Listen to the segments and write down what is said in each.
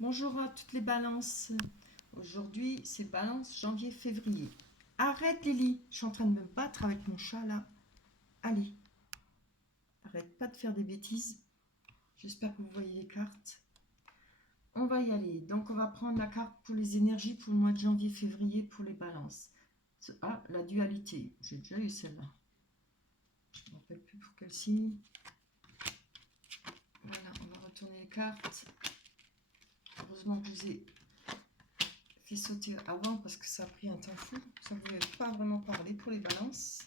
Bonjour à toutes les balances. Aujourd'hui, c'est balance janvier-février. Arrête Lily, je suis en train de me battre avec mon chat là. Allez, arrête pas de faire des bêtises. J'espère que vous voyez les cartes. On va y aller. Donc on va prendre la carte pour les énergies pour le mois de janvier-février pour les balances. Ah, la dualité. J'ai déjà eu celle-là. Je ne me rappelle plus pour quel signe. Voilà, on va retourner les cartes. Heureusement que je les ai fait sauter avant parce que ça a pris un temps fou. Ça ne voulait pas vraiment parler pour les balances.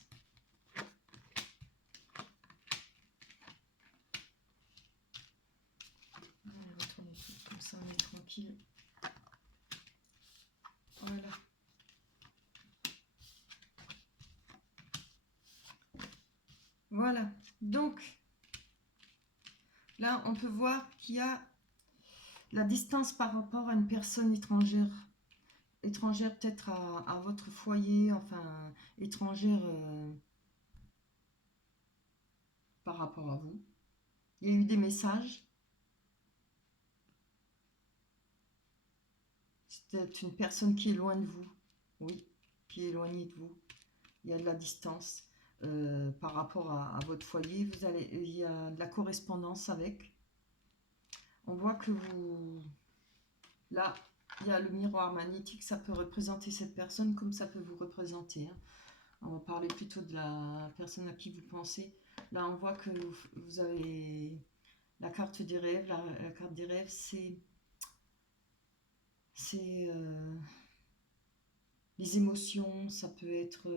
On va retourner comme ça, on est tranquille. Voilà. Voilà. Donc, là, on peut voir qu'il y a la distance par rapport à une personne étrangère. Étrangère peut-être à votre foyer, enfin, étrangère par rapport à vous. Il y a eu des messages. C'est peut-être une personne qui est loin de vous. Oui, qui est éloignée de vous. Il y a de la distance par rapport à votre foyer. Il y a de la correspondance avec. On voit que vous... Là, il y a le miroir magnétique, ça peut représenter cette personne comme ça peut vous représenter. Hein. On va parler plutôt de la personne à qui vous pensez. Là, on voit que vous avez la carte des rêves. La carte des rêves, c'est les émotions, ça peut être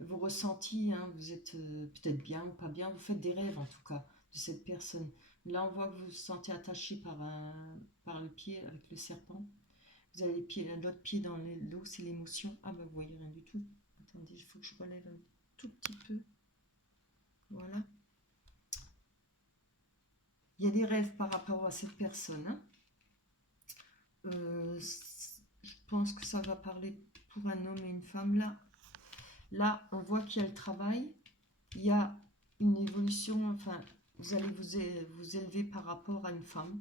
vos ressentis. Hein. Vous êtes peut-être bien ou pas bien. Vous faites des rêves en tout cas de cette personne. Là, on voit que vous vous sentez attaché par le pied avec le serpent. Vous avez l'autre pied dans l'eau, c'est l'émotion. Ah bah vous voyez rien du tout. Attendez, il faut que je relève un tout petit peu. Voilà. Il y a des rêves par rapport à cette personne. Hein. Je pense que ça va parler pour un homme et une femme. Là on voit qu'il y a le travail. Il y a une évolution. Enfin, vous allez vous élever par rapport à une femme.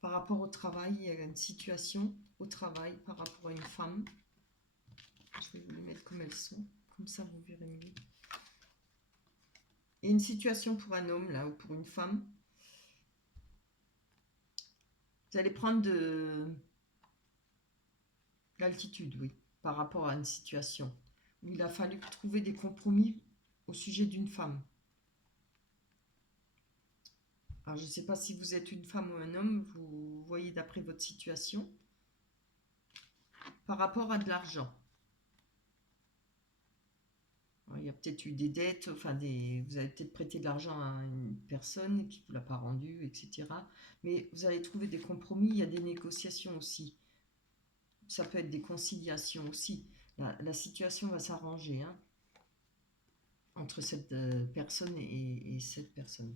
Par rapport au travail, il y a une situation au travail par rapport à une femme. Je vais vous les mettre comme elles sont. Comme ça, vous verrez mieux. Et une situation pour un homme, là, ou pour une femme. Vous allez prendre de l'altitude, oui, par rapport à une situation où il a fallu trouver des compromis au sujet d'une femme. Alors, je ne sais pas si vous êtes une femme ou un homme, vous voyez d'après votre situation. Par rapport à de l'argent. Il y a peut-être eu des dettes, enfin vous avez peut-être prêté de l'argent à une personne qui ne vous l'a pas rendu, etc. Mais vous allez trouver des compromis, il y a des négociations aussi. Ça peut être des conciliations aussi. La situation va s'arranger hein, entre cette personne et cette personne.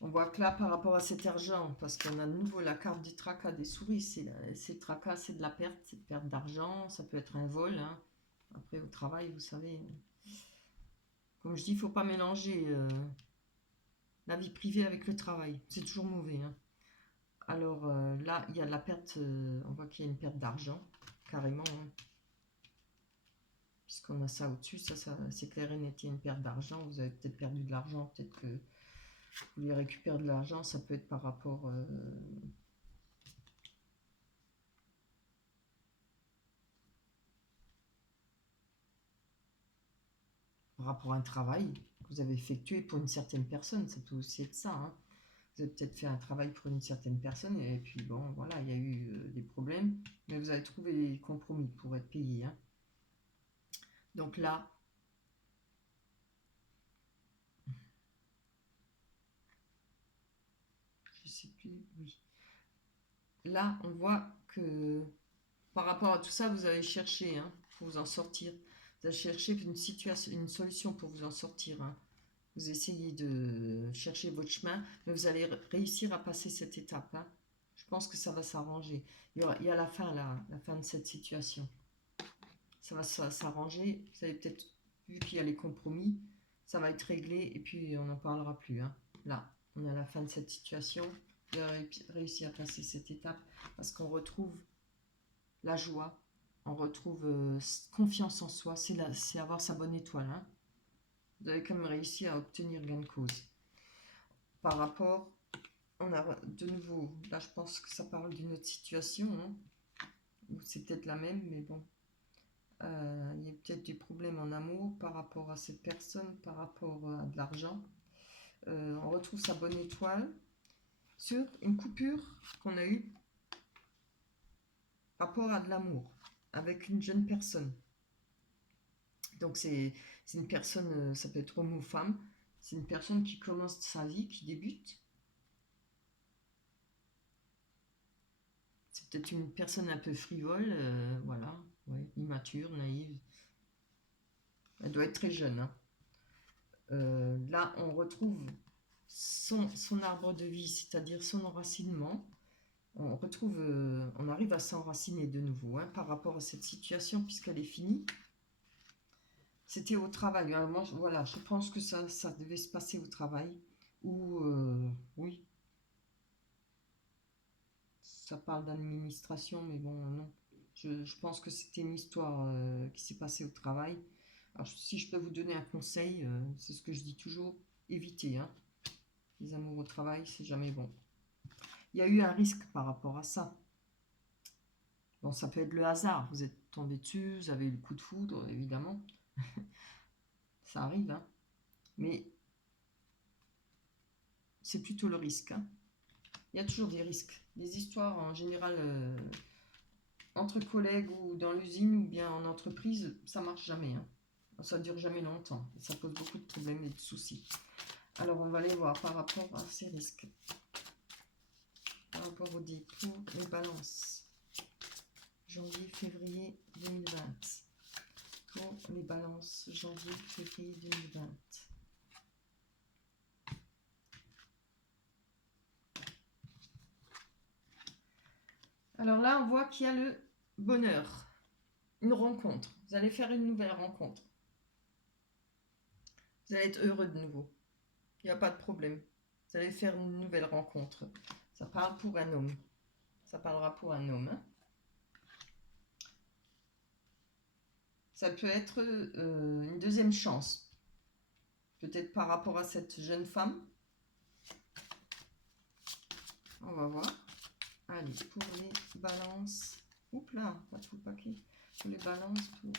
On voit que là, par rapport à cet argent, parce qu'on a de nouveau la carte du tracas des souris, c'est le tracas, c'est de la perte, c'est de perte d'argent, ça peut être un vol. Hein. Après, au travail, vous savez, comme je dis, il ne faut pas mélanger la vie privée avec le travail. C'est toujours mauvais. Hein. Alors là, il y a de la perte, on voit qu'il y a une perte d'argent, carrément. Hein. Puisqu'on a ça au-dessus, ça c'est clair et net, il y a une perte d'argent. Vous avez peut-être perdu de l'argent, peut-être que vous voulez récupérer de l'argent, ça peut être par rapport... par rapport à un travail que vous avez effectué pour une certaine personne, ça peut aussi être ça. Hein. Vous avez peut-être fait un travail pour une certaine personne et puis bon, voilà, il y a eu des problèmes, mais vous avez trouvé des compromis pour être payé. Hein. Donc là, je sais plus, oui. Là, on voit que par rapport à tout ça, vous avez cherché hein, pour vous en sortir. Vous avez cherché une solution pour vous en sortir. Hein. Vous essayez de chercher votre chemin, mais vous allez réussir à passer cette étape. Hein. Je pense que ça va s'arranger. Il y a la fin là, la fin de cette situation. Ça va s'arranger. Vous avez peut-être vu qu'il y a les compromis. Ça va être réglé et puis on n'en parlera plus. Hein. Là, on est à la fin de cette situation. Vous avez réussi à passer cette étape parce qu'on retrouve la joie, on retrouve confiance en soi, c'est avoir sa bonne étoile. Hein. Vous avez quand même réussi à obtenir gain de cause. Par rapport, on a de nouveau, là je pense que ça parle d'une autre situation, hein, ou c'est peut-être la même, mais bon. Il y a peut-être des problèmes en amour par rapport à cette personne, par rapport à de l'argent. On retrouve sa bonne étoile sur une coupure qu'on a eue par rapport à de l'amour avec une jeune personne. Donc c'est une personne, ça peut être homme ou femme, c'est une personne qui commence sa vie, qui débute. C'est peut-être une personne un peu frivole, voilà, ouais, immature, naïve. Elle doit être très jeune. Hein. Là, on retrouve son arbre de vie, c'est-à-dire son enracinement. On retrouve, on arrive à s'enraciner de nouveau hein, par rapport à cette situation puisqu'elle est finie. C'était au travail. Alors moi, voilà, je pense que ça devait se passer au travail. Ou, oui, ça parle d'administration, mais bon, non. Je pense que c'était une histoire qui s'est passée au travail. Alors, si je peux vous donner un conseil, c'est ce que je dis toujours, évitez. Hein. Les amours au travail, c'est jamais bon. Il y a eu un risque par rapport à ça. Bon, ça peut être le hasard. Vous êtes tombé dessus, vous avez eu le coup de foudre, évidemment. Ça arrive, hein. Mais c'est plutôt le risque. Hein. Il y a toujours des risques. Les histoires, en général, entre collègues ou dans l'usine ou bien en entreprise, ça marche jamais. Hein. Ça dure jamais longtemps. Ça pose beaucoup de problèmes et de soucis. Alors, on va aller voir par rapport à ces risques. Par rapport au dit pour les balances. Janvier, février 2020. Pour les balances, janvier, février 2020. Alors là, on voit qu'il y a le bonheur, une rencontre. Vous allez faire une nouvelle rencontre. Vous allez être heureux de nouveau. Il n'y a pas de problème. Vous allez faire une nouvelle rencontre. Ça parle pour un homme. Ça parlera pour un homme. Hein. Ça peut être une deuxième chance. Peut-être par rapport à cette jeune femme. On va voir. Allez, pour les balances. Oups là, pas tout le paquet. Pour les balances, pour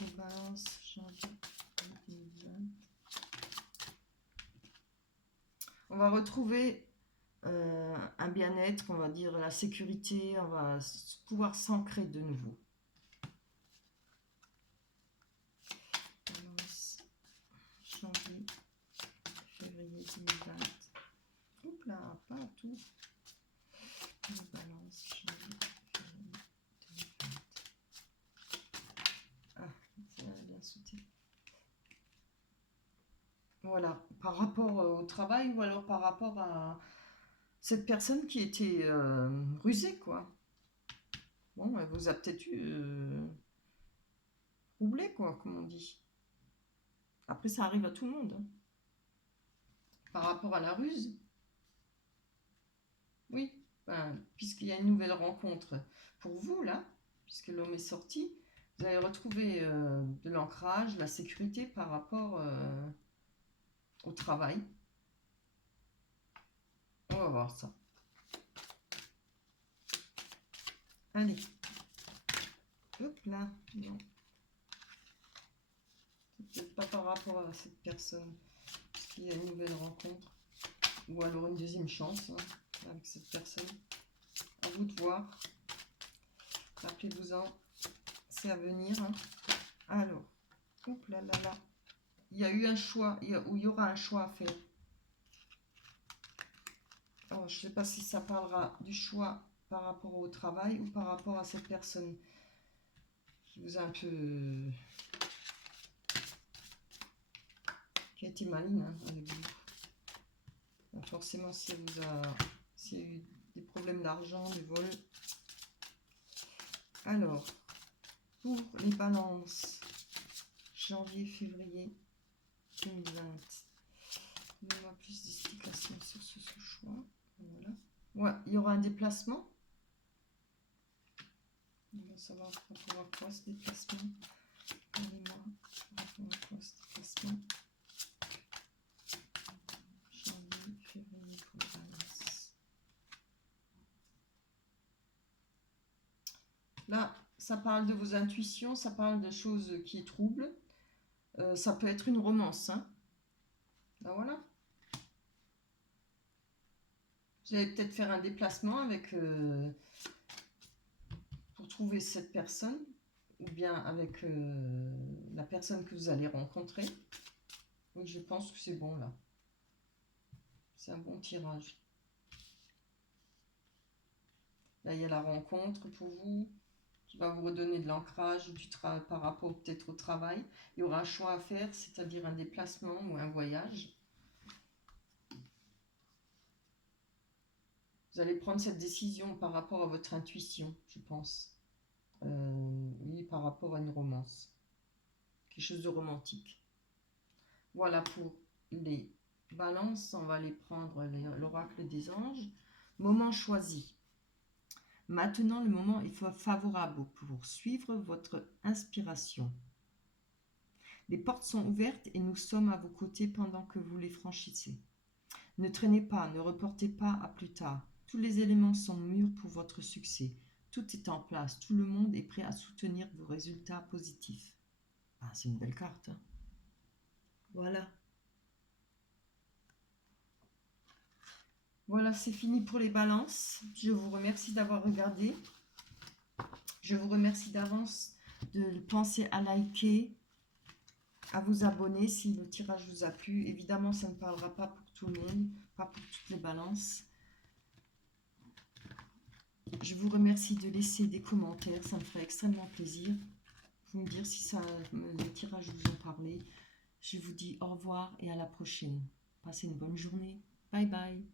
les balances, janvier 2020. On va retrouver un bien-être, on va dire la sécurité, on va pouvoir s'ancrer de nouveau. Balance, janvier, février 2020. Oups là, pas tout. Balance, janvier, février 2020. Ah, ça a bien sauté. Voilà, par rapport au travail ou alors par rapport à cette personne qui était rusée, quoi. Bon, elle vous a peut-être eu troublé, quoi, comme on dit. Après, ça arrive à tout le monde. Hein. Par rapport à la ruse, oui, ben, puisqu'il y a une nouvelle rencontre pour vous, là, puisque l'homme est sorti, vous allez retrouver de l'ancrage, la sécurité par rapport au travail. On va voir ça. Allez. Hop là, non. C'est peut-être pas par rapport à cette personne, parce qu'il y a une nouvelle rencontre, ou alors une deuxième chance hein, avec cette personne. À vous de voir. Rappelez-vous-en, c'est à venir. Hein. Alors, oups là là là. Il y a eu un choix, ou il y aura un choix à faire. Alors, je ne sais pas si ça parlera du choix par rapport au travail ou par rapport à cette personne qui vous a un peu... qui a été maligne hein, avec vous. Donc, forcément, si vous a eu des problèmes d'argent, des vols. Alors, pour les balances, janvier, février 2020. Ouais, il y aura un déplacement. On va savoir par rapport à quoi ce déplacement. Regardez-moi, par rapport à quoi ce déplacement. Janvier, février pour la Balance. Là, ça parle de vos intuitions, ça parle de choses qui troublent. Ça peut être une romance, hein. Ben voilà. Vous allez peut-être faire un déplacement avec pour trouver cette personne, ou bien avec la personne que vous allez rencontrer. Oui, je pense que c'est bon là. C'est un bon tirage. Là, il y a la rencontre pour vous qui va vous redonner de l'ancrage du travail par rapport peut-être au travail. Il y aura un choix à faire, c'est-à-dire un déplacement ou un voyage. Vous allez prendre cette décision par rapport à votre intuition, je pense. Oui, par rapport à une romance. Quelque chose de romantique. Voilà pour les balances. On va aller prendre l'oracle des anges. Moment choisi. Maintenant, le moment est favorable pour suivre votre inspiration. Les portes sont ouvertes et nous sommes à vos côtés pendant que vous les franchissez. Ne traînez pas, ne reportez pas à plus tard. Tous les éléments sont mûrs pour votre succès. Tout est en place, tout le monde est prêt à soutenir vos résultats positifs. Ah, c'est une belle carte. Hein. Voilà. Voilà, c'est fini pour les balances. Je vous remercie d'avoir regardé. Je vous remercie d'avance de penser à liker, à vous abonner si le tirage vous a plu. Évidemment, ça ne parlera pas pour tout le monde, pas pour toutes les balances. Je vous remercie de laisser des commentaires, ça me ferait extrêmement plaisir. Vous me dire si les tirages vous ont parlé. Je vous dis au revoir et à la prochaine. Passez une bonne journée. Bye bye.